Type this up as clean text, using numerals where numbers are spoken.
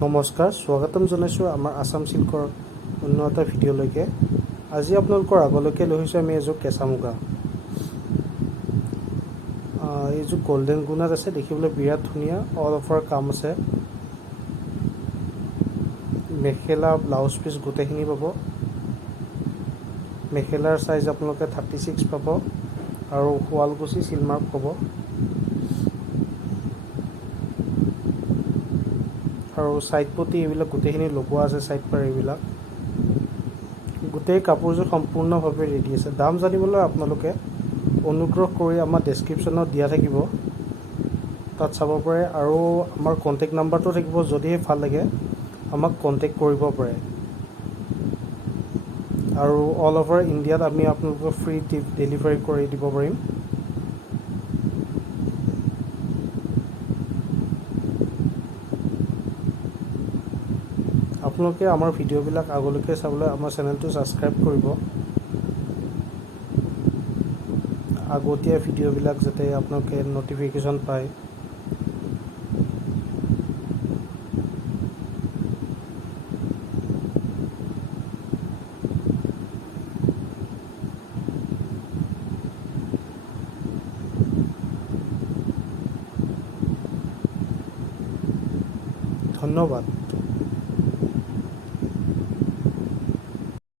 নমস্কাৰ, স্বাগতম জনাইছোঁ আমাৰ আসাম চিল্কৰ অন্য এটা ভিডিঅ'লৈকে। আজি আপোনালোকৰ আগলৈকে লৈ আহিছোঁ আমি এযোৰ কেঁচা মুগা। এইযোৰ গল্ডেন গুণাত আছে, দেখিবলৈ বিৰাট ধুনীয়া, অল অভাৰ কাম আছে। মেখেলা ব্লাউজ পিচ গোটেইখিনি পাব। মেখেলাৰ চাইজ আপোনালোকে 36 পাব আৰু শুৱালকুছি চিলমাৰ্ক পাব। আৰু ছাইড পটি এইবিলাক গোটেইখিনি লগোৱা আছে, ছাইড পাৰ এইবিলাক। গোটেই কাপোৰযোৰ সম্পূৰ্ণভাৱে ৰেডি আছে। দাম জানিবলৈ আপোনালোকে অনুগ্ৰহ কৰি আমাৰ ডেছক্ৰিপশ্যনত দিয়া থাকিব, তাত চাব পাৰে। আৰু আমাৰ কণ্টেক্ট নাম্বাৰটো থাকিব, যদিহে ভাল লাগে আমাক কণ্টেক্ট কৰিব পাৰে। আৰু অল অভাৰ ইণ্ডিয়াত আমি আপোনালোকক ফ্ৰী ডেলিভাৰী কৰি দিব পাৰিম। আপোনালোকে আমাৰ ভিডিঅ'বিলাক আগলৈকে চাবলৈ আমাৰ চেনেলটো ছাবস্ক্ৰাইব কৰিব, আগতীয়া ভিডিঅ'বিলাক যাতে আপোনালোকে ন'টিফিকেশ্যন পায়। ধন্যবাদ।